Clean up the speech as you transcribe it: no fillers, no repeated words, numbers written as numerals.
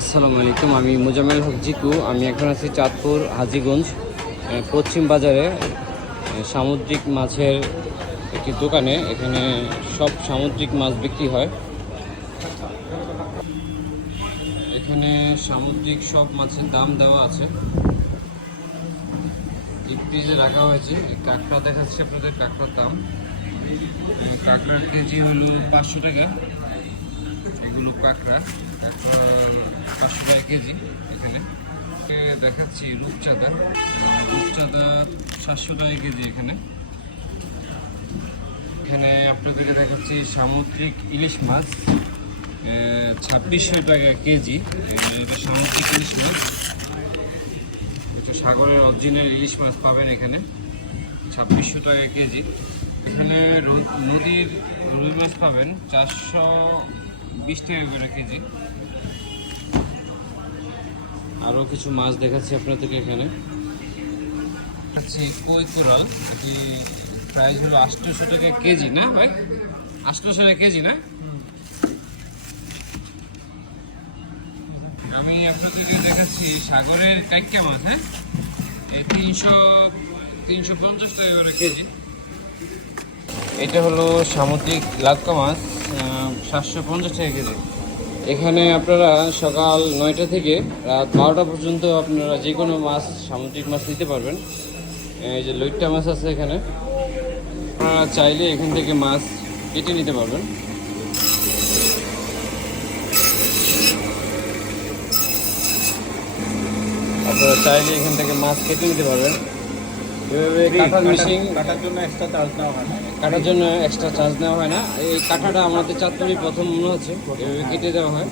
আসসালামু আলাইকুম, আমি মোজাম্মেল হক জিতু। আমি এখন আছি চাঁদপুর হাজীগঞ্জ পশ্চিম বাজারে সামুদ্রিক মাছের একটি দোকানে। এখানে সব সামুদ্রিক মাছ বিক্রি হয়। এখানে সামুদ্রিক সব মাছের দাম দেওয়া আছে, ডিপ ফ্রিজে রাখা হয়েছে। কাঁকড়া দেখাচ্ছে আপনাদের, কাঁকড়ার দাম। কাঁকড়ার কেজি হলো 500 টাকা। এগুলো কাঁকড়া 500 টাকা কেজি। এখানে দেখাচ্ছি রূপচাঁদা 700 টাকা কেজি। এখানে এখানে আপনাদেরকে দেখাচ্ছি সামুদ্রিক ইলিশ মাছ 2600 টাকা কেজি। এটা সামুদ্রিক ইলিশ মাছ, এটা সাগরের অরিজিনাল ইলিশ মাছ পাবেন এখানে 2600 টাকা কেজি। এখানে নদীর রুই মাছ পাবেন 420 টাকা করে কেজি। আরও কিছু মাছ দেখাচ্ছি আপনাদেরকে। এখানে দেখাচ্ছি কই কোরাল, এটি প্রাইস হলো 800 টাকা কেজি। না ভাই, 800 টাকা কেজি না? আমি আপনাদেরকে দেখাচ্ছি সাগরের কাইক্কা মাছ। হ্যাঁ, এই 350 টাকা করে কেজি। এটা হলো সামুদ্রিক লাক্কা মাছ 750 টাকা কেজি। এখানে আপনারা সকাল 9টা থেকে রাত 12টা পর্যন্ত আপনারা যে কোনো মাছ, সামুদ্রিক মাছ নিতে পারবেন। এই যে লইট্টা মাছ আছে এখানে, আপনারা চাইলে এখান থেকে মাছ কেটে নিতে পারবেন। আপনারা চাইলে এখান থেকে মাছ কেটে নিতে পারবেন। এভাবে কাটার মেশিন, কাটার জন্য এক্সট্রা চার্জ নেওয়া হয় না। কাটার জন্য এক্সট্রা চার্জ নেওয়া হয় না। এই কাঁটাটা আমাদের চাঁদপুরে প্রথম মনে হচ্ছে, এভাবে কেটে দেওয়া হয়।